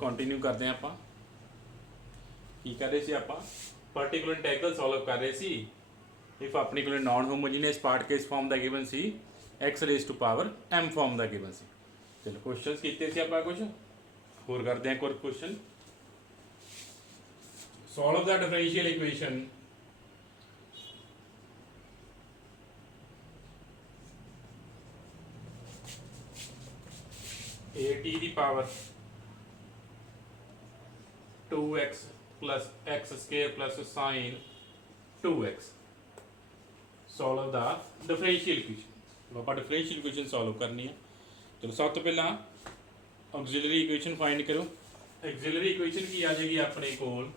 Continue ਕਰਦੇ ਹਾਂ ਆਪਾਂ। ਕੀ ਕਰ ਰਹੇ ਸੀ ਆਪਾਂ? ਪਾਰਟੀਕੂਲਰ ਇੰਟੈਗਰਲ ਸੋਲਵ ਕਰ ਰਹੇ ਸੀ। ਇਫ ਆਪਣੇ ਕੋਲ ਨਾਨ ਹੋਮੋਜੀਨੀਅਸ ਪਾਰਟ ਕਿਸ ਫਾਰਮ ਦਾ ਗਿਵਨ ਸੀ? x raise to power m form ਦਾ ਗਿਵਨ ਸੀ। ਚਲੋ ਕੁਐਸਚਨਸ ਕੀਤੇ ਸੀ ਆਪਾਂ, ਕੁਝ ਹੋਰ ਕਰਦੇ ਹਾਂ। ਕੋਈ question solve the differential equation a t the power 2x plus x square plus sin 2x solve the differential equation। ਆਪਾਂ differential equation solve ਕਰਨੀ ਹੈ। ਚਲੋ ਸਭ ਤੋਂ ਪਹਿਲਾਂ auxiliary equation find ਕਰੋ। auxiliary equation ਕੀ ਆ ਜਾਏਗੀ ਆਪਣੇ ਕੋਲ?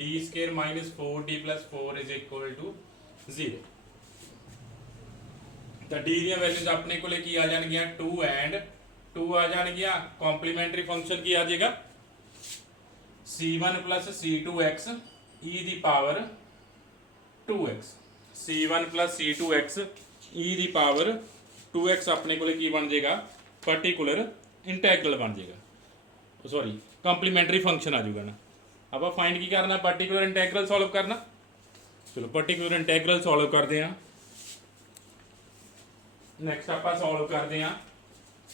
d square minus 4d plus 4 is equal to 0। ਤਾਂ d ਦੀਆਂ ਵੈਲਿਊਜ਼ ਆਪਣੇ ਕੋਲੇ ਕੀ ਆ ਜਾਣਗੀਆਂ? 2 and 2 ਆ ਜਾਣਗੀਆਂ। ਕੰਪਲੀਮੈਂਟਰੀ ਫੰਕਸ਼ਨ ਕੀ ਆ ਜਾਏਗਾ? c1 plus c2x e ਦੀ power 2x। c1 plus c2x e ਦੀ ਪਾਵਰ 2x ਆਪਣੇ ਕੋਲੇ ਕੀ ਬਣ ਜਾਏਗਾ? ਪਾਰਟੀਕੂਲਰ ਇੰਟੈਗਰਲ ਬਣ ਜਾਏਗਾ। ਸੌਰੀ, ਕੰਪਲੀਮੈਂਟਰੀ ਫੰਕਸ਼ਨ ਆ ਜਾਊਗਾ ਨਾ। ਆਪਾਂ ਫਾਈਂਡ ਕੀ ਕਰਨਾ? ਪਾਰਟੀਕੂਲਰ ਇੰਟੈਗਰਲ ਸੋਲਵ ਕਰਨਾ। ਚਲੋ ਪਾਰਟੀਕੂਲਰ ਇੰਟੈਗਰਲ ਸੋਲਵ ਕਰਦੇ ਹਾਂ। ਨੈਕਸਟ ਆਪਾਂ ਸੋਲਵ ਕਰਦੇ ਹਾਂ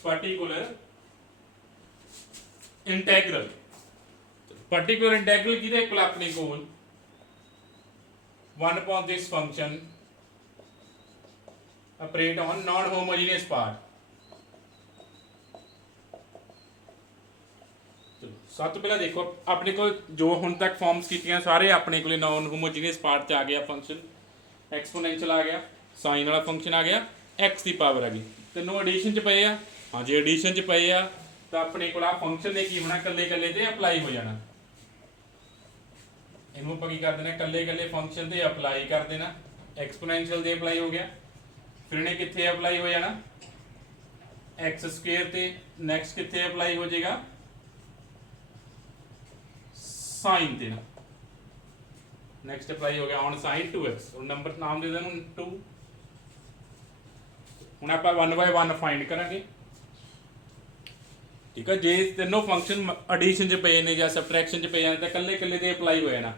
ਪਾਰਟੀਕੂਲਰ ਇੰਟੈਗਰਲ। ਪਾਰਟੀਕੂਲਰ ਇੰਟੈਗਰਲ ਕਿਹਦੇ ਕੋਲ? ਆਪਣੇ ਕੋਲ 1 upon this function operate on non homogeneous part। ਚਲੋ ਸਭ ਤੋਂ ਪਹਿਲਾਂ ਦੇਖੋ ਆਪਣੇ ਕੋਲ ਜੋ ਹੁਣ ਤੱਕ ਫਾਰਮਸ ਕੀਤੀਆਂ ਸਾਰੇ ਆਪਣੇ ਕੋਲੇ ਨਾਨ ਹੋਮੋਜੀਨੀਅਸ ਪਾਰਟ 'ਚ ਆ ਗਿਆ। ਫੰਕਸ਼ਨ ਐਕਸਪੋਨੈਂਸ਼ੀਅਲ ਆ ਗਿਆ, ਸਾਈਨ ਵਾਲਾ ਫੰਕਸ਼ਨ ਆ ਗਿਆ, x ਦੀ ਪਾਵਰ ਆ ਗਈ। ਤਿੰਨੋਂ ਐਡੀਸ਼ਨ 'ਚ ਪਏ ਆ। ਹਾਂ, ਜੇ ਐਡੀਸ਼ਨ 'ਚ ਪਏ ਆ ਤਾਂ ਆਪਣੇ ਕੋਲ ਆ ਫੰਕਸ਼ਨ ਨੇ ਕੀ ਹੋਣਾ? ਇਕੱਲੇ ਇਕੱਲੇ ਤੇ ਅਪਲਾਈ ਹੋ ਜਾਣਾ। ਇਹਨੂੰ ਆਪਾਂ ਕੀ ਕਰ ਦੇਣਾ? ਇਕੱਲੇ ਇਕੱਲੇ ਫੰਕਸ਼ਨ ਤੇ ਅਪਲਾਈ ਕਰ ਦੇਣਾ। ਐਕਸਪੋਨੈਂਸ਼ੀਅਲ ਤੇ ਅਪਲਾਈ ਹੋ ਗਿਆ। ਫਿਰ ਇਹਨੇ ਕਿੱਥੇ ਅਪਲਾਈ ਹੋ ਜਾਣਾ? x ਸਕੁਅਰ ਤੇ। ਨੈਕਸਟ ਕਿੱਥੇ ਅਪਲਾਈ ਹੋ ਜਾਏਗਾ? ਸਾਈਨ ਤੇ ਨਾ। ਨੈਕਸਟ ਅਪਲਾਈ ਹੋ ਗਿਆ ਔਨ ਸਾਈਨ 2x। ਹੁਣ ਨੰਬਰ ਨਾਮ ਦੇ ਦੇਣ 2। ਹੁਣ ਆਪਾਂ 1 by 1 ਫਾਈਂਡ ਕਰਾਂਗੇ। ਠੀਕ ਹੈ, ਜੇ ਤਿੰਨੋਂ ਫੰਕਸ਼ਨ ਐਡੀਸ਼ਨ 'ਚ ਪਏ ਨੇ ਜਾਂ ਸਬਟ੍ਰੈਕਸ਼ਨ 'ਚ ਪਏ ਨੇ ਤਾਂ ਇਕੱਲੇ ਇਕੱਲੇ ਤੇ ਅਪਲਾਈ ਹੋ ਜਾਣਾ।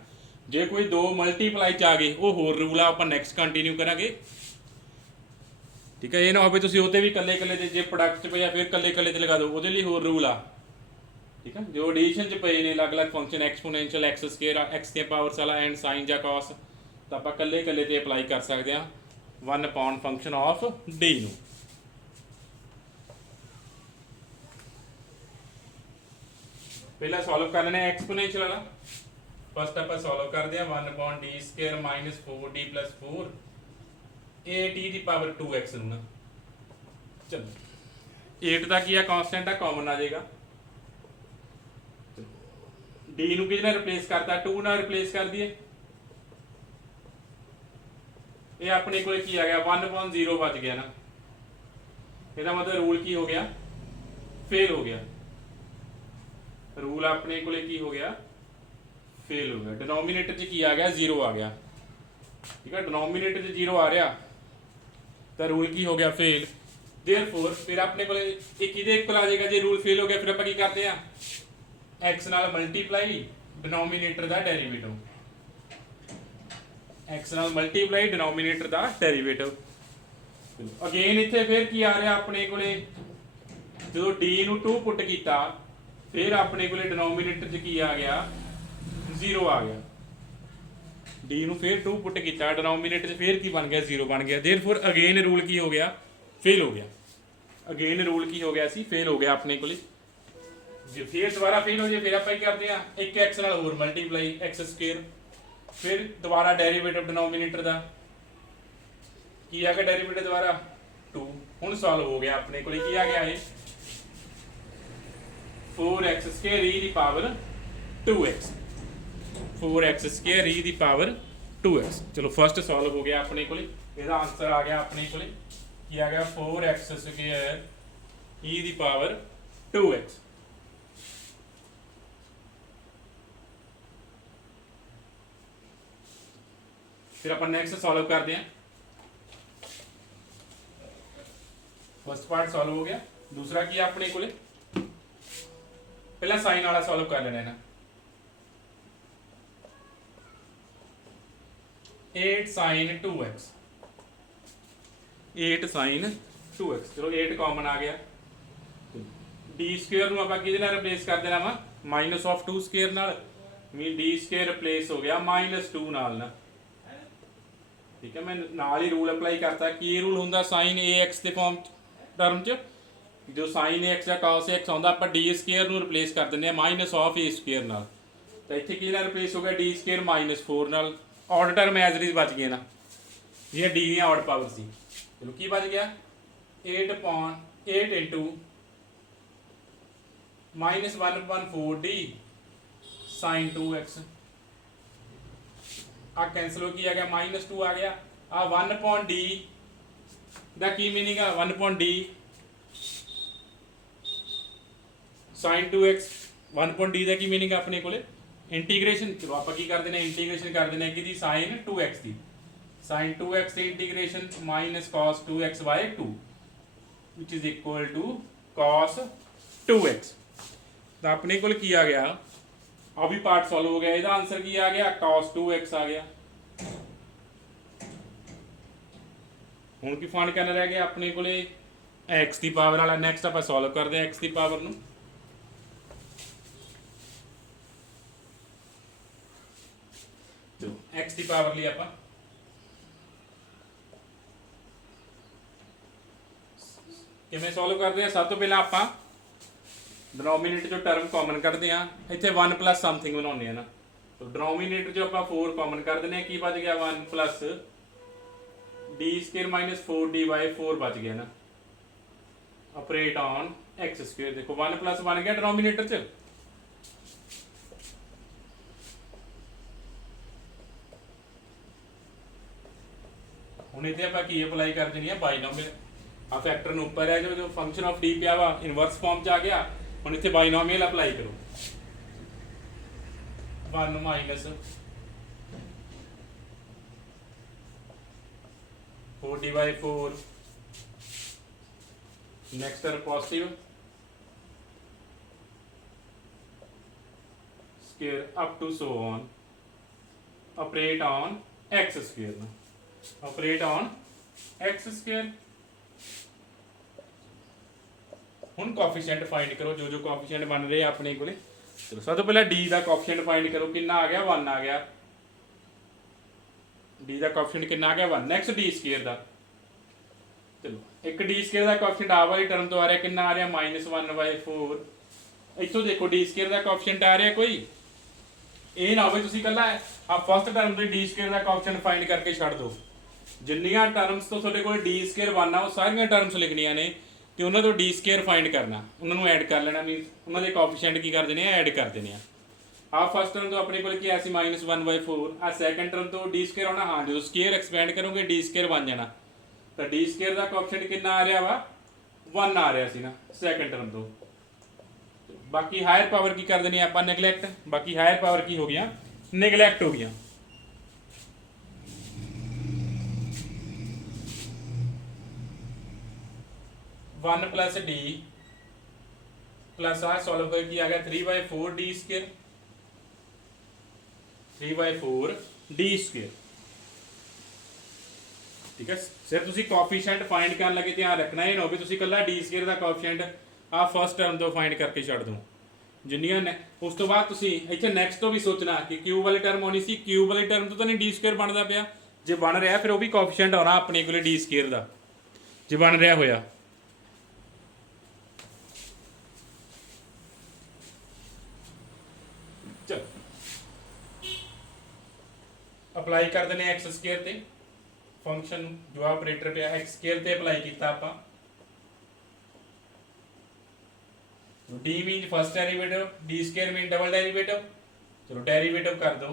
ਜੇ ਕੋਈ ਦੋ ਮਲਟੀਪਲਾਈ 'ਚ ਆ ਗਏ ਉਹ ਹੋਰ ਰੂਲ ਆ, ਆਪਾਂ ਨੈਕਸਟ ਕੰਟੀਨਿਊ ਕਰਾਂਗੇ। ਠੀਕ ਹੈ, ਇਹ ਨਾ ਹੋਵੇ ਤੁਸੀਂ ਉਹ 'ਤੇ ਵੀ ਇਕੱਲੇ ਇਕੱਲੇ ਤੇ, ਜੇ ਪ੍ਰੋਡਕਟ 'ਚ ਪਿਆ ਫਿਰ ਇਕੱਲੇ ਇਕੱਲੇ ਤੇ ਲਗਾ ਦਿਓ, ਉਹਦੇ ਲਈ ਹੋਰ ਰੂਲ ਆ। ਠੀਕ ਹੈ, ਜੋ ਐਡੀਸ਼ਨ 'ਚ ਪਏ ਨੇ ਅਲੱਗ ਅਲੱਗ ਫੰਕਸ਼ਨ ਐਕਸਪੋਨੈਂਸ਼ੀਅਲ, ਐਕਸ ਸਕੁਅਰ, ਐਕਸ ਦੀਆਂ ਪਾਵਰਸ ਵਾਲਾ ਐਂਡ ਸਾਈਨ ਜਾਂ ਕਾਸ, ਤਾਂ ਆਪਾਂ ਇਕੱਲੇ ਇਕੱਲੇ ਤੇ ਅਪਲਾਈ ਕਰ ਸਕਦੇ ਹਾਂ 1 upon ਫੰਕਸ਼ਨ ਆਫ ਡੀ ਨੂੰ। ਪਹਿਲਾਂ ਸੋਲਵ ਕਰ ਲੈਣੇ ਐਕਸਪੋਨੈਂਸ਼ੀਅਲ ਵਾਲਾ। ਫਸਟ ਆਪਾਂ ਸੋਲਵ ਕਰਦੇ ਹਾਂ 1 upon d square minus 4d plus 4 a t the power 2x ਨੂੰ ਨਾ। ਚਲੋ 8 ਦਾ ਕੀ ਆ? ਕਾਂਸਟੈਂਟ ਆ, ਕਾਮਨ ਆ ਜਾਏਗਾ। d ਨੂੰ ਕਿਹਦੇ ਨਾਲ ਰਿਪਲੇਸ ਕਰਤਾ? 2 ਨਾਲ ਰਿਪਲੇਸ ਕਰ ਦਈਏ। ਇਹ ਆਪਣੇ ਕੋਲੇ ਕੀ ਆ ਗਿਆ? 1 upon 0 ਬਚ ਗਿਆ ਨਾ। ਇਹਦਾ ਮਤਲਬ ਰੂਲ ਕੀ ਹੋ ਗਿਆ? ਫੇਲ ਹੋ ਗਿਆ। ਰੂਲ ਆਪਣੇ ਕੋਲੇ ਕੀ ਹੋ ਗਿਆ? ਫੇਲ ਹੋ ਗਿਆ। ਡਿਨੋਮੀਨੇਟਰ 'ਚ ਕੀ ਆ ਗਿਆ? 0 ਆ ਗਿਆ। ਠੀਕ ਹੈ, ਡਿਨੋਮੀਨੇਟਰ 'ਚ 0 ਆ ਰਿਹਾ ਤਾਂ ਰੂਲ ਕੀ ਹੋ ਗਿਆ? ਫੇਲ। ਦੇਅਰਫੋਰ ਫਿਰ ਆਪਣੇ ਕੋਲੇ ਇਹ ਕਿਹਦੇ ਇਕੁਅਲ ਆ ਜਾਏਗਾ? ਜੇ ਰੂਲ ਫੇਲ ਹੋ ਗਿਆ ਫਿਰ ਆਪਾਂ ਕੀ ਕਰਦੇ ਆ? x ਨਾਲ ਮਲਟੀਪਲਾਈ ਡਿਨੋਮੀਨੇਟਰ ਦਾ ਡੈਰੀਵੇਟਿਵ। x ਨਾਲ ਮਲਟੀਪਲਾਈ ਡਿਨੋਮੀਨੇਟਰ ਦਾ ਡੈਰੀਵੇਟਿਵ। ਅਗੇਨ ਇੱਥੇ ਫਿਰ ਕੀ ਆ ਰਿਹਾ ਆਪਣੇ ਕੋਲੇ? ਜਦੋਂ d ਨੂੰ 2 ਪੁੱਟ ਕੀਤਾ ਫਿਰ ਆਪਣੇ ਕੋਲੇ ਡਿਨੋਮੀਨੇਟਰ 'ਚ ਕੀ ਆ ਗਿਆ? 0 ਆ ਗਿਆ। d ਨੂੰ ਫਿਰ 2 ਪੁੱਟ ਕੀਤਾ, ਡਿਨੋਮੀਨੇਟਰ 'ਚ ਫਿਰ ਕੀ ਬਣ ਗਿਆ? 0 ਬਣ ਗਿਆ। ਦੇਅਰਫੋਰ ਅਗੇਨ ਰੂਲ ਕੀ ਹੋ ਗਿਆ? ਫੇਲ ਹੋ ਗਿਆ। ਅਗੇਨ ਰੂਲ ਕੀ ਹੋ ਗਿਆ ਸੀ? ਫੇਲ ਹੋ ਗਿਆ ਆਪਣੇ ਕੋਲੇ। ਜੇ ਫਿਰ ਦੁਬਾਰਾ ਫੇਲ ਹੋ ਜਾਏ ਫਿਰ ਆਪਾਂ ਕੀ ਕਰਦੇ ਆ? ਇੱਕ x ਨਾਲ ਹੋਰ ਮਲਟੀਪਲਾਈ x ਸਕੁਅਰ, ਫਿਰ ਦੁਬਾਰਾ ਡੈਰੀਵੇਟਿਵ ਡਿਨੋਮੀਨੇਟਰ ਦਾ। ਕੀ ਆ ਗਿਆ ਡੈਰੀਵੇਟਿਵ ਦੁਬਾਰਾ? 2। ਹੁਣ ਸੋਲਵ ਹੋ ਗਿਆ ਆਪਣੇ ਕੋਲੇ। ਕੀ ਆ ਗਿਆ ਇਹ? 4x ਸਕੁਅਰ e ਦੀ power 2x। 4x square e ਦੀ ਪਾਵਰ 2x। ਚਲੋ ਫਸਟ ਸੋਲਵ ਹੋ ਗਿਆ ਆਪਣੇ ਕੋਲੇ। ਇਹਦਾ ਆਨਸਰ ਆ ਗਿਆ ਆਪਣੇ ਕੋਲੇ। ਕੀ ਆ ਗਿਆ? 4x ਸਕੁਅਰ e ਦੀ ਪਾਵਰ 2x। फिर अपन नेक्स्ट सॉल्व करते हैं। फर्स्ट पार्ट सॉल्व हो गया। दूसरा की अपने को पहला साइन वाला सॉल्व कर लेना है ना। 8 sin 2x, 8 sin 2x, चलो 8 कॉमन आ गया। डी स्क्वेयर ਨੂੰ ਆਪਾਂ ਕਿਹਦੇ ਨਾਲ ਰਿਪਲੇਸ ਕਰ ਦੇਣਾ ਵਾ ਮਾਈਨਸ ਆਫ 2 ਸਕੁਅਰ ਨਾਲ, ਮੀਨ ਡੀ ਸਕੁਅਰ ਰਿਪਲੇਸ ਹੋ ਗਿਆ -2 ਨਾਲ ਨਾ। ਠੀਕ ਹੈ, ਮੈਂ ਨਾਲ ਹੀ ਰੂਲ ਅਪਲਾਈ ਕਰਤਾ। ਕੀ ਰੂਲ ਹੁੰਦਾ sin ax ਦੇ ਫਾਰਮ ਟਰਮ ਚ, ਜੋ sin ax ਜਾਂ cos ax ਆਉਂਦਾ ਆਪਾਂ ਡੀ ਸਕੁਅਰ ਨੂੰ ਰਿਪਲੇਸ ਕਰ ਦਿੰਦੇ ਆ ਮਾਈਨਸ ਆਫ a ਸਕੁਅਰ ਨਾਲ। ਤਾਂ ਇੱਥੇ ਕੀ ਨਾਲ ਰਿਪਲੇਸ ਹੋ ਗਿਆ ਡੀ ਸਕੁਅਰ -4 ਨਾਲ। Odd term as it is ਬਚ ਗਏ ਨਾ, ਜਿਹੜੀਆਂ ਡੀ ਦੀਆਂ ਆਡ ਪਾਵਰ ਸੀ। ਚਲੋ ਕੀ ਬਚ ਗਿਆ 8/8 ਇੰਟੂ -1/4d sin 2x। ਆ ਕੈਂਸਲ ਹੋ ਕੀ ਆ ਗਿਆ -2 ਆ ਗਿਆ। ਆ 1/d ਦਾ ਕੀ ਮੀਨਿੰਗ ਆ 1/d sin 2x 1/d ਦਾ ਕੀ ਮੀਨਿੰਗ ਆ ਆਪਣੇ ਕੋਲੇ ਇੰਟੀਗ੍ਰੇਸ਼ਨ। ਚਲੋ ਆਪਾਂ ਕੀ ਕਰਦੇ ਨੇ ਇੰਟੀਗ੍ਰੇਸ਼ਨ ਕਰ ਦਿੰਦੇ ਆ ਕਿਹਦੀ sin 2x the. sin 2x the integration -cos 2x/2 which is equal to cos 2x। ਤਾਂ ਆਪਣੇ ਕੋਲ ਕੀ ਆ ਗਿਆ ਆ ਵੀ ਪਾਰਟ ਸੋਲਵ ਹੋ ਗਿਆ। ਇਹਦਾ ਆਨਸਰ ਕੀ ਆ ਗਿਆ cos 2x ਆ ਗਿਆ। ਹੁਣ ਕੀ ਫਾਈਂਡ ਕਰਨਾ ਰਹਿ ਗਿਆ ਆਪਣੇ ਕੋਲੇ x ਦੀ ਪਾਵਰ ਵਾਲਾ। ਨੈਕਸਟ ਆਪਾਂ ਸੋਲਵ ਕਰਦੇ ਆ x ਦੀ ਪਾਵਰ ਨੂੰ। ਚਲੋ x ਦੀ ਪਾਵਰ ਲਈ ਆਪਾਂ ਕਿਵੇਂ ਸੋਲਵ ਕਰਦੇ ਆ। ਸਭ ਤੋਂ ਪਹਿਲਾਂ ਆਪਾਂ ਡਿਨੋਮੀਨੇਟਰ ਚੋਂ ਟਰਮ ਕਾਮਨ ਕੱਢਦੇ ਆ। ਇੱਥੇ 1 ਪਲੱਸ ਸਮਥਿੰਗ ਬਣਾਉਂਦੇ ਆ ਨਾ। तो डिनोमिनेटर जो आप 4 कॉमन कर देने की बच गया 1 plus D square minus 4d/4 बच गया ना। ऑपरेट ऑन एक्स स्क्वायर देखो 1 प्लस बन गया डिनोमिनेटर च। ਹੁਣ ਇੱਥੇ ਆਪਾਂ ਕੀ ਅਪਲਾਈ ਕਰ ਦੇਣੀ ਹੈ ਬਾਈਨੋਮੀਅਲ। ਆ ਫੈਕਟਰ ਨੂੰ ਉੱਪਰ ਹੈ ਜੋ ਫੰਕਸ਼ਨ ਆਫ ਡੀ ਪਿਆ ਵਾ ਇਨਵਰਸ ਫਾਰਮ ਚ ਆ ਗਿਆ। ਹੁਣ ਇੱਥੇ ਬਾਈਨੋਮੀਅਲ ਅਪਲਾਈ ਕਰੋ 1 minus 4d/4 next term positive square up to so on operate on x square operate on x square. ਹੁਣ ਕੋਐਫੀਸ਼ੀਐਂਟ फाइंड करो जो जो कोएफिशिएंट बन रहे अपने को। चलो सब तो पहले डी का कोएफिशिएंट फाइंड करो कितना आ गया 1 आ गया। डी का कोएफिशिएंट कितना आ गया 1। नेक्स्ट डी स्क्वायर का चलो एक डी स्क्वायर का कोएफिशिएंट आ वाली टर्म तो आ रहा कितना आ रहा -1/4। इथों देखो डी स्क्वायर का कोएफिशिएंट आ रहा कोई ਇਹ ਨਾ ਹੋਵੇ ਤੁਸੀਂ ਕੱਲਾ ਆ ਫਸਟ ਟਰਮ ਦੇ ਡੀ ਸਕੁਅਰ ਦਾ ਕੋਐਫੀਸ਼ੀਐਂਟ ਫਾਈਂਡ ਕਰਕੇ ਛੱਡ ਦਿਓ। ਜਿੰਨੀਆਂ ਟਰਮਸ ਤੋਂ ਤੁਹਾਡੇ ਕੋਲ ਡੀ ਸਕੁਅਰ 1 ਆ ਉਹ ਸਾਰੀਆਂ ਟਰਮਸ ਲਿਖਣੀਆਂ ਨੇ ਤੇ ਉਹਨਾਂ ਤੋਂ ਡੀ ਸਕੁਅਰ ਫਾਈਂਡ ਕਰਨਾ, ਉਹਨਾਂ ਨੂੰ ਐਡ ਕਰ ਲੈਣਾ। ਮੀਨਸ ਉਹਨਾਂ ਦੇ ਕੋਐਫੀਸ਼ੀਐਂਟ ਕੀ ਕਰ ਦੇਣੇ ਆ ਐਡ ਕਰ ਦੇਣੇ ਆ। ਆ ਫਸਟ ਟਰਮ ਤੋਂ ਆਪਣੇ ਕੋਲ ਕੀ ਆਇਆ ਸੀ -1/4। ਆ ਸੈਕੰਡ ਟਰਮ ਤੋਂ ਡੀ ਸਕੁਅਰ ਆਉਣਾ। ਹਾਂ ਜਦੋਂ ਸਕੁਅਰ ਐਕਸਪੈਂਡ ਕਰੋਗੇ ਡੀ ਸਕੁਅਰ ਬਣ ਜਾਣਾ। ਤਾਂ ਡੀ ਸਕੁਅਰ ਦਾ ਕੋਐਫੀਸ਼ੀਐਂਟ ਕਿੰਨਾ ਆ ਰਿਹਾ ਵਾ 1 ਆ ਰਿਹਾ ਸੀ ਨਾ ਸੈਕੰਡ ਟਰਮ ਤੋਂ। बाकी हायर पावर की कर देनी आप नेगलैक्ट। बाकी हायर पावर की हो गया नेगलैक्ट हो गया। 1 प्लस डी प्लस आ सॉल्व करके आ गया 3/4 डी स्क्वायर 3/4 डी स्क्वायर। ठीक है सिर तुसी कोएफिशिएंट फाइंड करन लगे ध्यान रखना ये ना हो तुसी कल्ला डी स्क्वायर दा कोएफिशिएंट आ फर्स्ट टर्म तो फाइंड करके छड़ दो जिन्नियां ने। उस तो बाद तुसी इत्थे नेक्स्ट तो भी सोचना कि क्यूब वाली टर्म होनी सी। क्यूब वाली टर्म तो नहीं डी स्क्वायर बनदा पिया। जे बन रहा फिर वो भी कोएफिशिएंट आना अपने कोले डी स्क्वायर दा जे बन रहा होया। चल अप्लाई कर देने एक्स स्क्वायर ते फंक्शन जो ऑपरेटर पे एक्स स्क्वायर ते अप्लाई कीता आपां। D mean first derivative D square mean double derivative. चलो डेरिवेटिव कर दो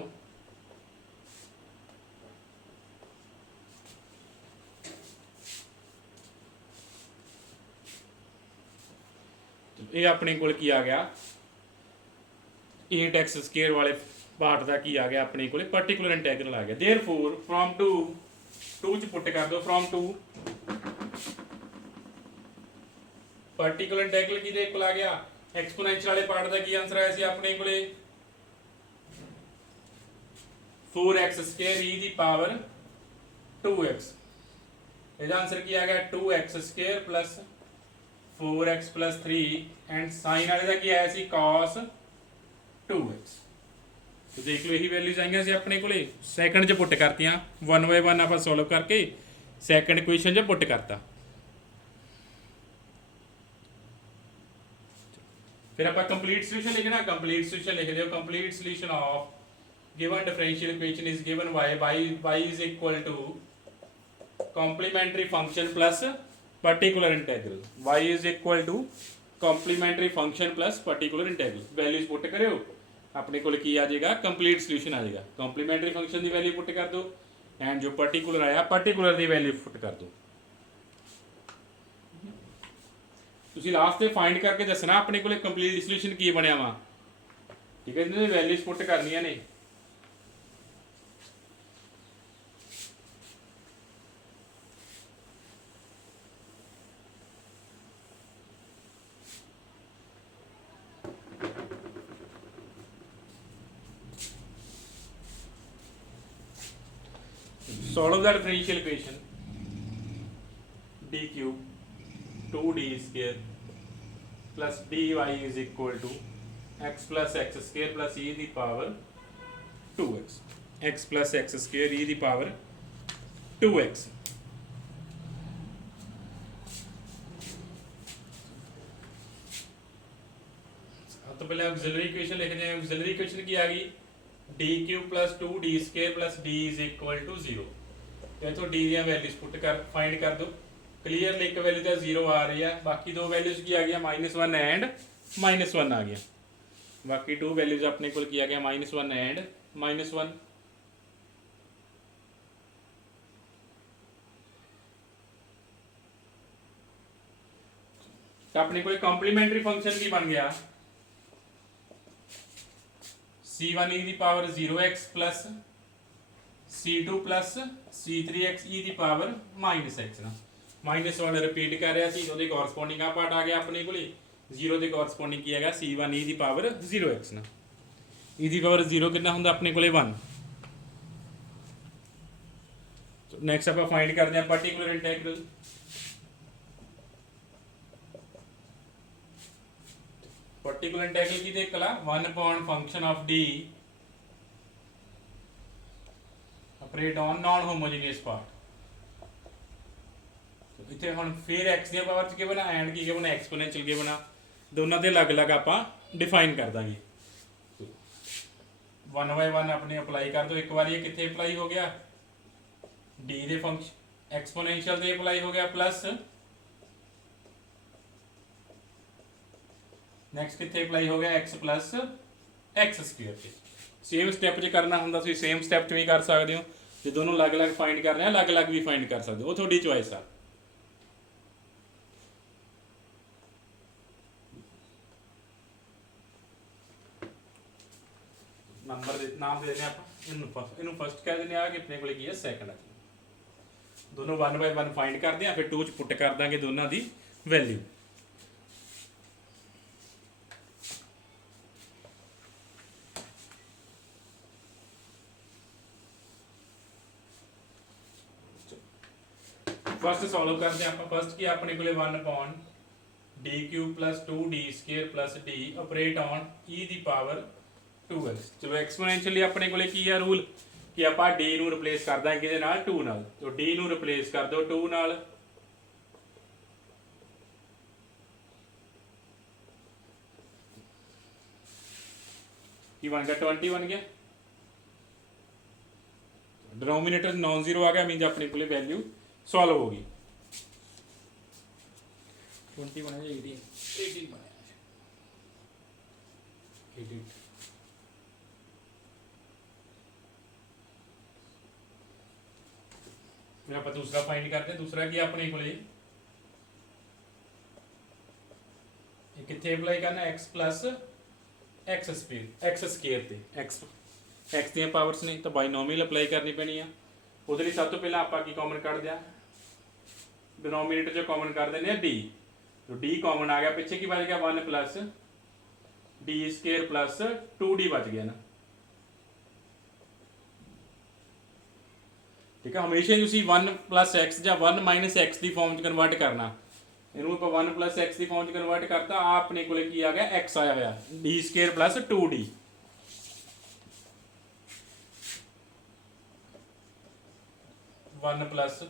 ये अपने को की आ गया 8x स्क्वायर वाले पार्ट का की आ गया अपने को पर्टिकुलर इंटीग्रल आ गया। देयरफॉर फ्रॉम 2 च पुट कर दो फ्रॉम 2 पर्टिकुलर इंटीग्रल की को आ गया एक्सपोनेंशियल वाले पार्ट का की आंसर आया सी अपने कोले 4x² e the power 2x। इसका आंसर की आ गया 2x² plus 4x plus 3 and sign वाले का की आया सी cos 2x। तो देख लो यही वैल्यूज आईਆਂ ਸੀ ਆਪਣੇ ਕੋਲੇ ਸੈਕੰਡ 'ਚ ਪੁੱਟ ਕਰਤੀਆਂ 1 ਬਾਈ 1 ਆਪਾਂ ਸੋਲਵ ਕਰਕੇ ਸੈਕੰਡ ਇਕੁਏਸ਼ਨ 'ਚ ਪੁੱਟ ਕਰਤਾ। फिर आप कंप्लीट सोल्यूशन लिखना। कंप्लीट सोल्यूशन लिख दो। Complete solution of given differential equation is given y is equal to complementary function plus particular integral. y is equal to complementary function plus particular integral. Values put करो अपने को की आ जाएगा complete solution आ जाएगा। Complementary function की value put कर दो and जो पर्टिकुलर आया पर्टिकुलर की वैल्यू पुट कर दो। ਤੁਸੀਂ ਲਾਸਟ ਤੇ ਫਾਈਂਡ ਕਰਕੇ ਦੱਸਣਾ ਆਪਣੇ ਕੋਲੇ ਕੰਪਲੀਟ ਸੋਲੂਸ਼ਨ ਕੀ ਬਣਿਆ ਵਾ। ਠੀਕ ਹੈ, ਇਹਨਾਂ ਦੀ ਵੈਲਿਊਜ਼ ਪੁੱਟ ਕਰਨੀਆਂ ਨੇ। solve the differential equation d cube 2d square plus dy is equal to x plus x square plus e the power 2x। x plus x square e the power 2x। तो पहले auxiliary equation लिखते हैं। Auxiliary equation की आ गई d cube plus 2d square plus d is equal to 0। तो इथों d दी वैल्यूज पुट कर फाइंड कर दो। क्लीयरली एक वैल्यू तो 0 आ रही है, बाकी दो वैल्यूज की आ गया -1 एंड -1 आ गया। बाकी टू वैल्यूज अपने को की आ गया -1 एंड -1। तो अपने को कॉम्प्लीमेंट्री फंक्शन की बन गया c1 e the power 0x plus c2 plus c3x e the power -x ना। -1 रिपीट कर रहा सी, ਉਹਦੇ ਕੋਰਸਪੋਂਡਿੰਗ ਆ ਪਾਰਟ ਆ ਗਿਆ ਆਪਣੇ ਕੋਲੇ। 0 ਦੇ ਕੋਰਸਪੋਂਡਿੰਗ ਕੀ ਹੈਗਾ c1 e ਦੀ ਪਾਵਰ 0x ਨਾ। e ਦੀ ਪਾਵਰ 0 ਕਿੰਨਾ ਹੁੰਦਾ ਆਪਣੇ ਕੋਲੇ 1। ਸੋ ਨੈਕਸਟ ਆਪਾਂ ਫਾਈਂਡ ਕਰਦੇ ਹਾਂ ਪਾਰਟਿਕੂਲਰ ਇੰਟੀਗਰਲ। पार्टिकुलर इंटीग्रल की देख ला 1 upon function of d operate on non homogeneous part. इतने हम फिर x दी पावर च गिवन एंड की गिवन एक्सपोनेंशियल गिवन दोनों के अलग अलग आप डिफाइन कर देंगे। 1 बाय 1 अपने अप्लाई कर दो। एक बार ये कितने अप्लाई हो गया d they function exponential they apply हो गया प्लस नैक्सट कितने अप्लाई हो गया x प्लस एक्स स्क्वेयर पे। सेम स्टैप च करना होंगे तो सेम स्टैप च भी कर सकते हो। जो दोनों अलग अलग फाइंड कर रहे हैं अलग अलग भी फाइंड कर सकते हो, वो थोड़ी चॉइस है। नंबर नाम दे दें आप इन फर्स्ट कह दें कि अपने को की है सैकंड। दोनों 1 बाय 1 फाइंड करते हैं, फिर 2 च पुट कर देंगे दोनों की वैल्यू। फर्स्ट सॉल्व करते हैं आप। फर्स्ट की अपने को 1 upon d cube plus 2d square plus d operate on e the power 2x। चलो एक्सपोनेंशियली अपने को की है रूल कि आप d ਨੂੰ रिप्लेस कर देंगे किहदे नाल 2 नाल। तो d ਨੂੰ रिप्लेस कर दो 2 नाल। की बन गया 20 बन गया। डिनोमिनेटर नॉन जीरो आ गया, मीन अपने को वैल्यू सॉल्व होगी। 20 बना 18 बना 18। फिर आप दूसरा फाइंड करते हैं। दूसरा की अपने को कितने अप्लाई करना x प्लस एक्स स्क्वेयर ते x दी पावर्स ने तो बाइनोमियल अप्लाई करनी पैनी है। ਉਹਦੇ ਲਈ सब तो पहला आप कॉमन कट दिया डिनोमिनेटर जो कॉमन कर देने d। तो d कॉमन आ गया, पिछे की बच गया 1 plus D square plus 2d बच गया ना। ठीक है, हमेशा ही तुसीं 1 प्लस एक्स या 1 माइनस एक्स की फॉर्म च कन्वर्ट करना। इनू आप 1 प्लस एक्स की फॉर्म च कन्वर्ट करता, आ अपने को की आ गया एक्स आया हुआ D square plus 2d। 1 plus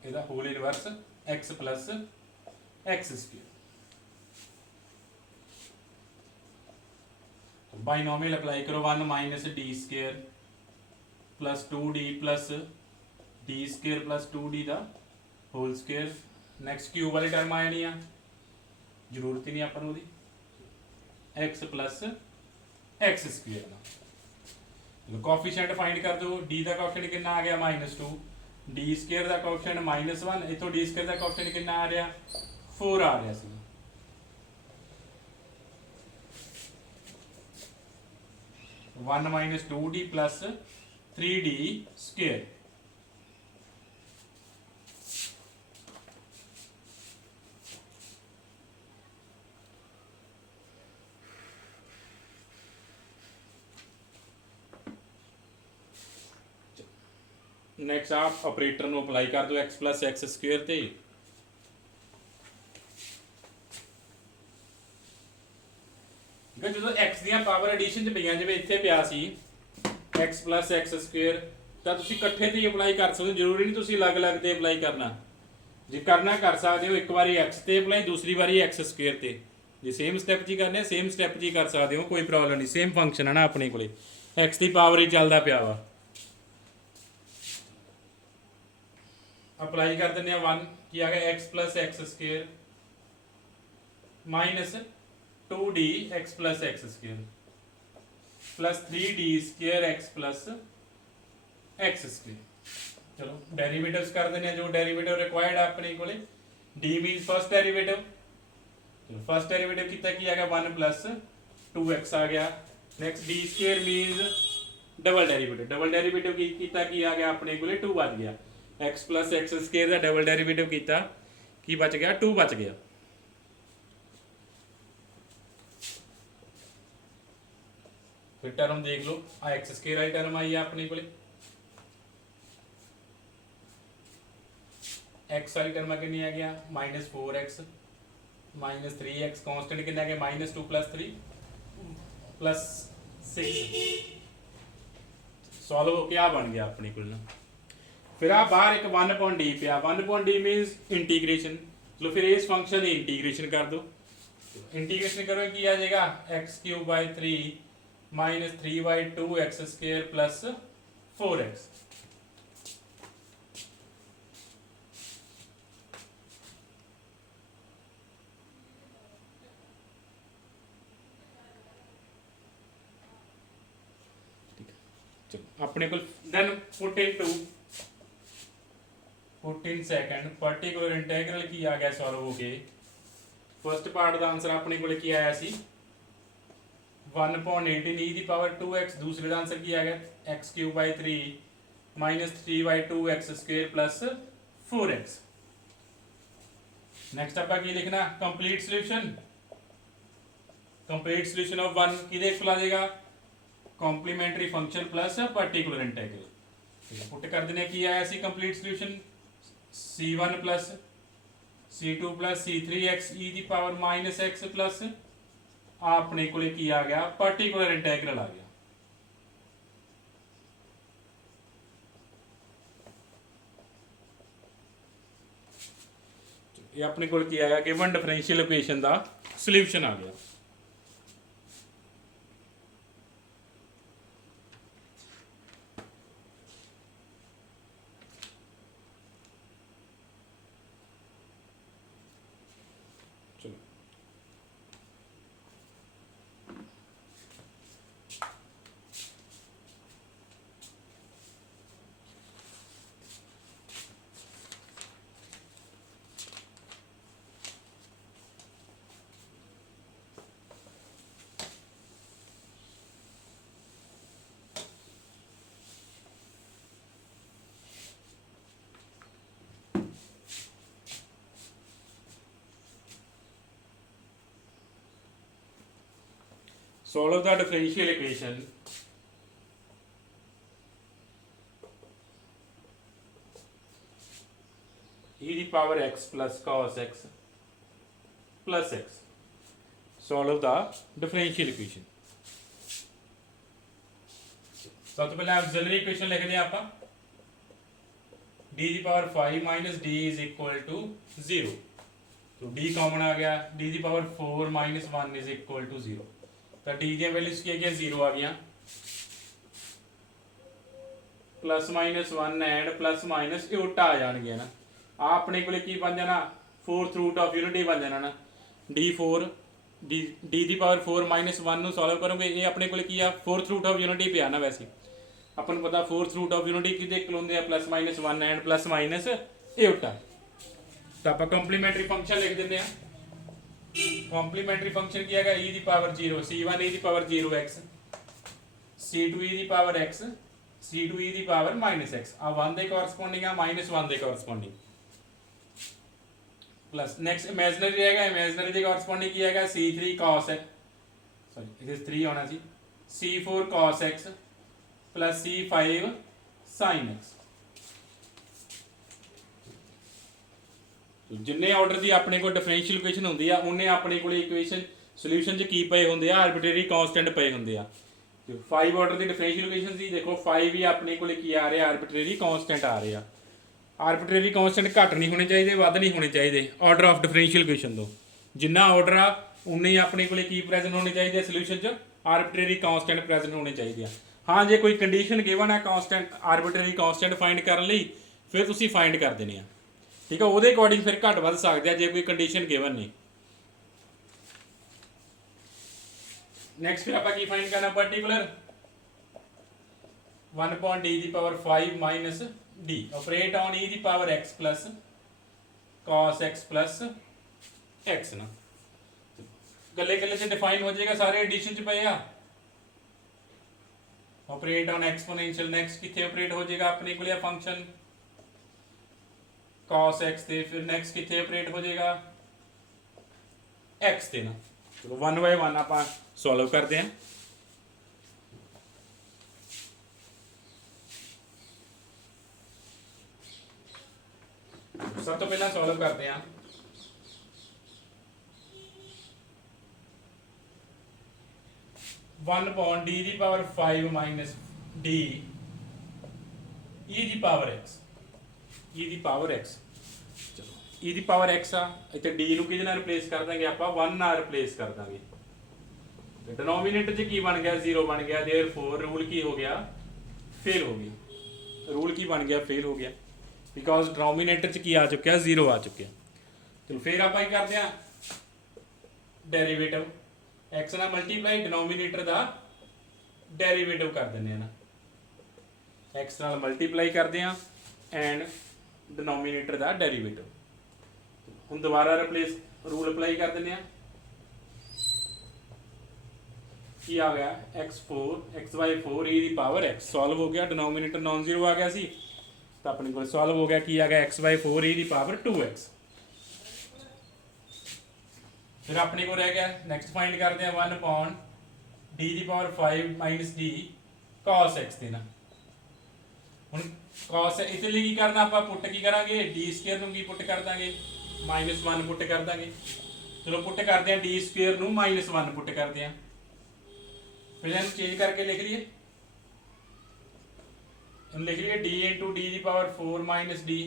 ਇਹਦਾ whole inverse x plus x square. Binomial apply करो 1 minus D square plus 2d plus D square plus 2d का होल स्केयर। नैक्सट क्यूब वाली टर्म आ जानी है, जरूरत ही नहीं अपन वो x plus x square. Coefficient find कर दो, डी का कोफिशिएंट कितना आ गया -2, डी स्केयर का कोफिशिएंट -1, इतों डी स्केयर का कोफिशिएंट कितना आ रहा 4 आ रहा सी। 1 minus 2d plus 3d square. Next आप ऑपरेटर ਨੂੰ ਅਪਲਾਈ ਕਰ ਦਿਓ x प्लस एक्स स्क्वेयर ਤੇ। ਜਦੋਂ x ਦੀਆਂ ਪਾਵਰ ਐਡੀਸ਼ਨ ਚ ਪਈਆਂ, ਜਿਵੇਂ ਇੱਥੇ ਪਿਆ ਸੀ x प्लस एक्स स्क्वेयर, ਤਾਂ ਤੁਸੀਂ ਇਕੱਠੇ ਤੇ ਹੀ ਅਪਲਾਈ ਕਰ ਸਕਦੇ ਹੋ, ਜ਼ਰੂਰੀ ਨਹੀਂ ਤੁਸੀਂ ਅਲੱਗ-ਅਲੱਗ ਤੇ ਅਪਲਾਈ ਕਰਨਾ। ਜੇ ਕਰਨਾ ਕਰ ਸਕਦੇ ਹੋ, ਇੱਕ ਵਾਰੀ x ਤੇ ਅਪਲਾਈ, ਦੂਸਰੀ ਵਾਰੀ x स्क्वेयर ਤੇ। ਜੇ ਸੇਮ ਸਟੈਪ 'ਚ ਹੀ ਕਰਨੇ, ਸੇਮ ਸਟੈਪ 'ਚ ਹੀ ਕਰ ਸਕਦੇ ਹੋ, ਕੋਈ ਪ੍ਰੋਬਲਮ ਨਹੀਂ। ਸੇਮ ਫੰਕਸ਼ਨ ਹੈ ਨਾ ਆਪਣੇ ਕੋਲੇ, x ਦੀ ਪਾਵਰ ਹੀ ਚੱਲਦਾ ਪਿਆ ਵਾ। अप्लाई कर देने 1 की आ गया x plus x square minus 2d x plus x square plus 3d square x plus x square. चलो डेरिवेटिव्स कर देने, जो डेरिवेटिव रिक्वायर्ड है अपने को। d mean first derivative, first derivative कितना की आ गया 1 प्लस 2x आ गया। Next d square means double derivative, double derivative की आ गया अपने को 2 बच गया। x प्लस एक्स स्केयर का डबल डेरिवेटिव किया की बच गया 2 बच गया। फिर टर्म देख लो, आ एक्स स्केयर वाली टर्म आई है अपने को, एक्स वाली टर्म कितनी आ गया -4x -3x, कांस्टेंट कितना आ गया -2 प्लस 3 प्लस 6। सॉल्व होके आ बन गया अपने को ना। फिर आ बाहर एक 1/d पिया, 1/d मीनस इंटीग्रेशन। चलो फिर इस फंक्शन की इंटीग्रेशन कर दो। इंटीग्रेशन करो कि आ जाएगा x³/3 minus 3/2x square plus 4x। अपने को then put into 14 second particular integral की आ गया सॉल्व हो गए। फर्स्ट पार्ट का आंसर अपने को की आया सी 1/18 e की पावर 2x, दूसरे का आंसर की आ गया x³/3 minus 3/2x square plus 4x। Next आप की लिखना complete solution, complete solution of 1 की देख ला देगा complementary function plus particular integral. Put कर देने की आया सी complete solution c1 plus c2 plus c3x e की पावर माइनस x प्लस अपने को की आ गया पर्टिकुलर इंटेग्रल आ गया। ये अपने को की आ गया गिवन डिफरेंशियल इक्वेशन का सॉल्यूशन आ गया। solve the differential equation e the power x plus cos x plus x. Solve the differential equation. सब तो पहले ऑक्सिलरी इक्वेशन लिख दें आप d की power 5 minus d is equal to 0. तो d कॉमन आ गया, d की power 4 minus 1 is equal to 0. तो d दी वैल्यूज की गया 0 आ गया, plus minus 1 and plus minus उल्टा आ जाएंगे ना. अपने को की बन जाना फोर्थ रूट ऑफ यूनिटी बन जाना ना. d4 डी दी पावर 4 माइनस 1 ਨੂੰ ਸੋਲਵ ਕਰੋਗੇ ਇਹ ਆਪਣੇ ਕੋਲ ਕੀ ਆ फोर्थ रूट ऑफ यूनिटी ਪਿਆ ਨਾ. वैसे अपन ਨੂੰ ਪਤਾ फोर्थ रूट ऑफ यूनिटी ਕਿਹਦੇ ਕੋਲ ਹੁੰਦੇ ਆ plus minus 1 and plus minus उल्टा. तो आप कंप्लीमेंट्री फंक्शन लिख देते हैं. कंप्लीमेंट्री फंक्शन की है e the power 0 c1 e the power 0x c2 e the power x c2 e the power minus x आ 1 ਦੇ ਕੋਰਸਪੋਂਡਿੰਗ ਆ माइनस 1 ਦੇ ਕੋਰਸਪੋਂਡਿੰग प्लस नेक्स्ट इमेजिनरी रहेगा. इमेजिनरी के कॉरस्पॉन्डिंग की है c3 cos x सॉरी इधर 3 होना सी c4 cos x plus c5 sin x. जिन्ने ऑर्डर की अपने को डिफरेंशियल इक्वेशन होंदी आ उन्ने अपने को इक्वेशन सोल्यूशन च की पे होंदे आ आर्बिट्रेरी कांस्टेंट पे होंदे आ. 5 ऑर्डर की डिफरेंशियल इक्वेशन सी देखो 5 ही अपने को की आ रहे आर्बिट्रेरी कांस्टेंट आ रहे आ. आर्बिट्रेरी कांस्टेंट घट नहीं होने चाहिए, वध नहीं होने चाहिए ऑर्डर ऑफ डिफरेंशियल इक्वेशन तो. जिन्ना ऑर्डर आ उन्ने ही अपने को की प्रेजेंट होने चाहिए सोल्यूशन च आर्बिट्रेरी कांस्टेंट प्रेजेंट होने चाहिए. हाँ जो कोई कंडीशन गिवन है कांस्टेंट आर्बिट्रेरी कांस्टेंट फाइंड करने लई फिर तुसीं फाइंड कर देने, ठीक है. वो अकॉर्डिंग फिर घट वध सकते हैं जो कोई कंडीशन गिवन नहीं. नैक्सट फिर आप फाइंड करना पर्टिकुलर 1 डी दी power 5 minus d operate on e the power x plus cos x plus x ना. गले गले से डिफाइन हो जाएगा सारे एडिशन च पे आ. ऑपरेट ऑन एक्सपोनेंशियल नेक्स्ट कितने ऑपरेट हो जाएगा अपने को फंक्शन cos x थे, फिर नेक्स्ट कितने ऑपरेट हो जाएगा x थे ना. चलो 1 बाय 1 आप सॉल्व करते हैं. सब तो पहला सॉल्व करते हैं. वन पॉइंट डी दी power 5 minus D E the power x E the power x. चलो ई दी पावर x आ इतने डी ਨੂੰ ਕਿਹਦੇ ਨਾਲ ਰਿਪਲੇਸ ਕਰ ਦਾਂਗੇ ਆਪਾਂ 1 ਨਾਲ ਰਿਪਲੇਸ ਕਰ ਦਾਂਗੇ. ਤੇ ਡਿਨੋਮੀਨੇਟਰ 'ਚ ਕੀ ਬਣ ਗਿਆ 0 ਬਣ ਗਿਆ. देयरफॉर रूल की हो गया फेल हो गया. रूल की बन गया फेल हो गया बिकॉज डिनोमीनेटर च की आ चुका 0 आ चुके. चलो फिर आप करते हैं डेरीवेटिव x ना मल्टीप्लाई डिनोमीनेटर का डेरीवेटिव कर दें ना. x नाल मल्टीप्लाई करते हैं एंड डिनोमीनेटर का डेरीवेटिव. हम दोबारा रिप्लेस रूल अप्लाई कर दें. की आ गया x/4 e the power x solve हो गया. डिनोमीनेटर नॉन जीरो आ गया सी तो अपने को सॉल्व हो गया. की आ गया x/4 e the power 2x. फिर अपने को रह गया नेक्स्ट फाइंड करते हैं 1 अपॉन डी दी power 5 minus D cos x देना. हुण cos इसे लिए की करना आप पुट की करांगे डी स्क्वायर नूं की पुट कर देंगे -1 पुट कर देंगे. चलो पुट करते हैं डी स्क्वायर नूं -1 पुट करते हैं. फिर इन्हें चेंज करके लिख लिए लिख लिए डी इंटू डी दी पावर 4 माइनस डी,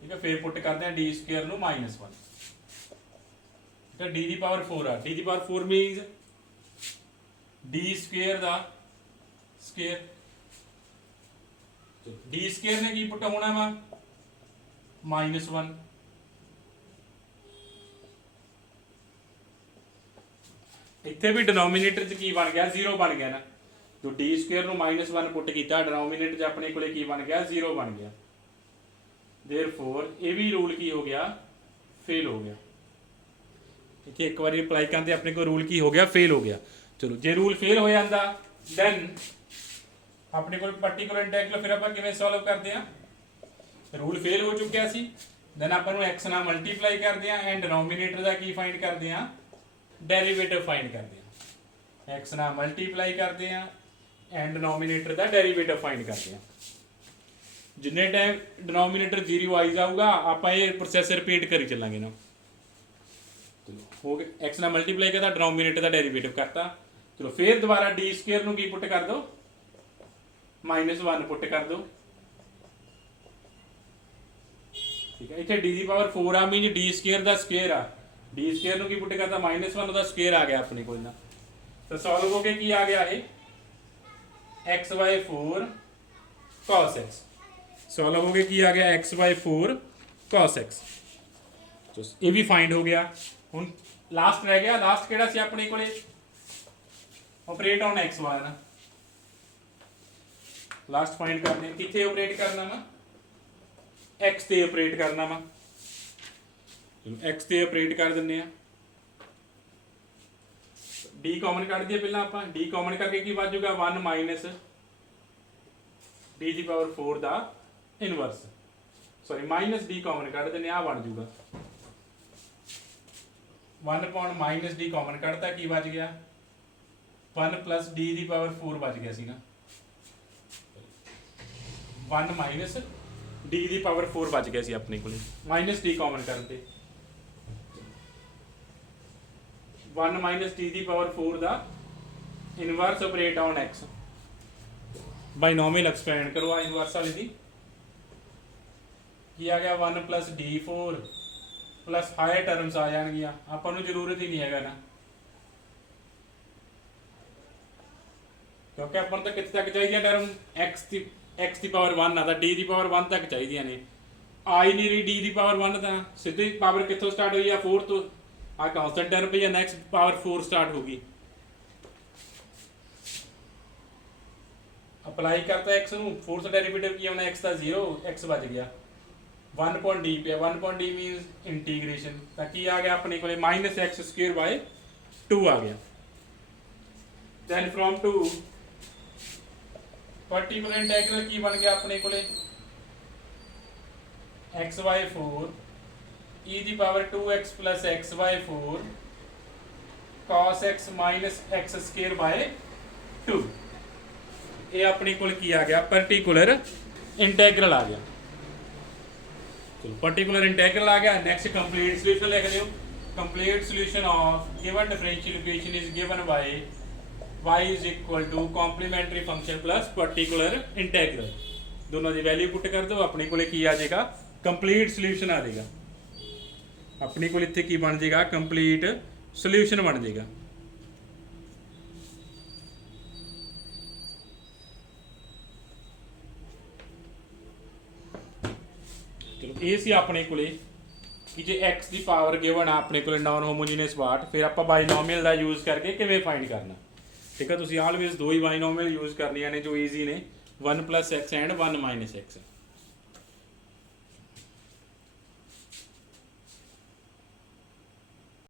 ठीक है. फिर पुट करते हैं डी स्क्वायर नूं -1 तो डी दी पावर 4 आ. डी दी पावर 4 मीन्स डी स्क्वायर दा स्क्वायर. डी स्क्वायर ने की पुट होना वा -1. इत्थे भी डिनोमीनेटर च की बन गया 0 बन गया ना. जो डी स्क्वायर नूं -1 पुट किया डिनोमीनेटर च अपने को की बन गया 0 बन गया. देयरफॉर ये भी रूल की हो गया फेल हो गया. इतने एक बार अप्लाई करते अपने को रूल की हो गया फेल हो गया. चलो जे रूल फेल हो जाता दैन अपने को पर्टिकुलर इंटीग्रल फिर आप किवें सॉल्व करते हैं. रूल फेल हो चुका सी दैन आप एक्स नाल मल्टीप्लाई करते हैं एंड डिनोमीनेटर का की फाइंड करते हैं ਡੈਰੀਵੇਟਿਵ ਫਾਈਂਡ ਕਰਦੇ ਆ, x ਨਾਲ ਮਲਟੀਪਲਾਈ ਕਰਦੇ ਆ and denominator the derivative find ਕਰਦੇ ਆ। ਜਿੰਨੇ ਟਾਈਮ ਡਿਨੋਮੀਨੇਟਰ 0 ਆਈ ਜਾਊਗਾ ਆਪਾਂ ਇਹ ਪ੍ਰੋਸੈਸ ਰਿਪੀਟ ਕਰੀ ਚੱਲਾਂਗੇ ਨਾ। ਚਲੋ ਹੋ ਗਿਆ, x ਨਾਲ ਮਲਟੀਪਲਾਈ ਕਰਤਾ, ਡਿਨੋਮੀਨੇਟਰ ਦਾ ਡੈਰੀਵੇਟਿਵ ਕਰਤਾ। ਚਲੋ ਫਿਰ ਦੁਬਾਰਾ d ਸਕੁਅਰ ਨੂੰ ਕੀ ਪੁੱਟ ਕਰ ਦੋ, -1 ਪੁੱਟ ਕਰ ਦੋ। ਠੀਕ ਹੈ, ਇੱਥੇ d ਦੀ ਪਾਵਰ 4 ਆ, ਮੀਨ d ਸਕੁਅਰ ਦਾ ਸਕੁਅਰ ਆ। d ਸਕੁਅਰ ਨੂੰ ਕੀ ਪੁੱਟ ਕਰਤਾ, -1 ਉਹਦਾ ਸਕੁਅਰ ਆ ਗਿਆ ਆਪਣੇ ਕੋਲ ਨਾ। ਤਾਂ ਸੋਲਵ ਹੋ ਕੇ ਕੀ ਆ ਗਿਆ ਇਹ x/4 cos x। ਸੋਲਵ ਹੋ ਕੇ ਕੀ ਆ ਗਿਆ x/4 cos x। ਇਹ ਵੀ ਫਾਈਂਡ ਹੋ ਗਿਆ। ਹੁਣ ਲਾਸਟ ਰਹਿ ਗਿਆ, ਲਾਸਟ ਕਿਹੜਾ ਸੀ ਆਪਣੇ ਕੋਲੇ, ਆਪਰੇਟ ਔਨ x y ਨਾ। ਲਾਸਟ ਫਾਈਂਡ ਕਰਨੇ, ਕਿੱਥੇ ਆਪਰੇਟ ਕਰਨਾ ਵਾ, x ਤੇ ਆਪਰੇਟ ਕਰਨਾ ਵਾ। x ਤੇ ਆਪਰੇਟ ਕਰ ਦਿੰਨੇ ਆ। d ਕਾਮਨ ਕੱਢ ਦਈਏ ਪਹਿਲਾਂ ਆਪਾਂ। d ਕਾਮਨ ਕਰਕੇ ਕੀ ਬਚ ਜਾਊਗਾ, 1 ਮਾਈਨਸ d ਦੀ ਪਾਵਰ 4 ਦਾ inverse, sorry minus d common ਕੱਢ ਦਿੰਨੇ ਆ, ਬਣ ਜਾਊਗਾ 1 upon ਮਾਈਨਸ d ਕਾਮਨ ਕੱਢਤਾ, ਕੀ ਬਚ ਗਿਆ 1 ਪਲੱਸ d ਦੀ ਪਾਵਰ 4 ਬਚ ਗਿਆ ਸੀਗਾ। 1 ਮਾਈਨਸ d ਦੀ ਪਾਵਰ 4 ਬਚ ਗਿਆ ਸੀ ਆਪਣੇ ਕੋਲੇ, ਮਾਈਨਸ d ਕਾਮਨ ਕਰਨ ਤੇ 1 ਮਾਈਨਸ d ਦੀ ਪਾਵਰ 4 ਦਾ inverse operate on x। Binomial expand ਕਰੋ ਆ ਇਨਵਰਸ ਵਾਲੇ ਦੀ, ਕੀ ਆ ਗਿਆ 1 plus d4 plus hire terms ਆ ਜਾਣਗੀਆਂ, ਆਪਾਂ ਨੂੰ ਜ਼ਰੂਰਤ ਹੀ ਨਹੀਂ ਹੈਗਾ ਨਾ, ਕਿਉਂਕਿ ਆਪਾਂ ਨੂੰ ਤਾਂ ਕਿੱਥੇ ਤੱਕ ਚਾਹੀਦੀਆਂ ਟਰਮ, x ਦੀ ਪਾਵਰ 1 ਆ ਤਾਂ d ਦੀ ਪਾਵਰ 1 ਤੱਕ ਚਾਹੀਦੀਆਂ ਨੇ। ਆ ਹੀ ਨਹੀਂ ਰਹੀ d ਦੀ ਪਾਵਰ 1, ਤਾਂ ਸਿੱਧੀ ਪਾਵਰ ਕਿੱਥੋਂ ਸਟਾਰਟ ਹੋਈ ਆ 4 ਤੋਂ, ਆ ਕਾਂਸਟੈਂਟ ਟਰਮ ਪਈ ਆ, ਨੈਕਸਟ ਪਾਵਰ 4 ਸਟਾਰਟ ਹੋਗੀ। ਅਪਲਾਈ ਕਰਤਾ x ਨੂੰ, ਫੋਰਥ ਡੈਰੀਵੇਟਿਵ ਕੀ ਆਉਣਾ, x ਦਾ 0, x ਬਚ ਗਿਆ 1 upon d ਪਿਆ, 1 upon d ਮੀਨਸ ਇੰਟੀਗ੍ਰੇਸ਼ਨ, ਤਾਂ ਕੀ ਆ ਗਿਆ ਆਪਣੇ ਕੋਲੇ -x²/2 ਆ ਗਿਆ। ਦੈਨ ਫਰੋਮ 2 ਪਾਰਟੀਕੂਲਰ ਇੰਟੈਗਰਲ ਕੀ ਬਣ ਗਿਆ ਆਪਣੇ ਕੋਲੇ, x/4 e ਦੀ power 2x plus x/4 cos x minus x²/2। ਇਹ ਆਪਣੇ ਕੋਲ ਕੀ ਆ ਗਿਆ, ਪਾਰਟੀਕੂਲਰ ਇੰਟੈਗਰਲ ਆ ਗਿਆ। ਚਲੋ ਪਾਰਟੀਕੂਲਰ ਇੰਟੈਗਰਲ ਆ ਗਿਆ। ਨੈਕਸਟ ਕੰਪਲੀਟ ਸੋਲੂਸ਼ਨ ਲਿਖ ਲਿਓ। Complete solution of given differential equation is given by y is equal to complementary function plus particular integral। दोनों की वैल्यू पुट कर दो, अपने को की आ जाएगा कंप्लीट सोल्यूशन आ जाएगा। अपने को इत्थे की बन जाएगा, कंप्लीट सोल्यूशन बन जाएगा। चलो ये सी अपने को कि जे x की पावर गिवन आ अपने को नॉन होमोजीनियस पार्ट, फिर आप बाइनोमियल का यूज करके किवें फाइंड करना। ठीक है, तुसीं ऑलवेज दो ही बाइनोमियल यूज करनियां ने जो ईजी ने, 1 + x एंड 1 - x।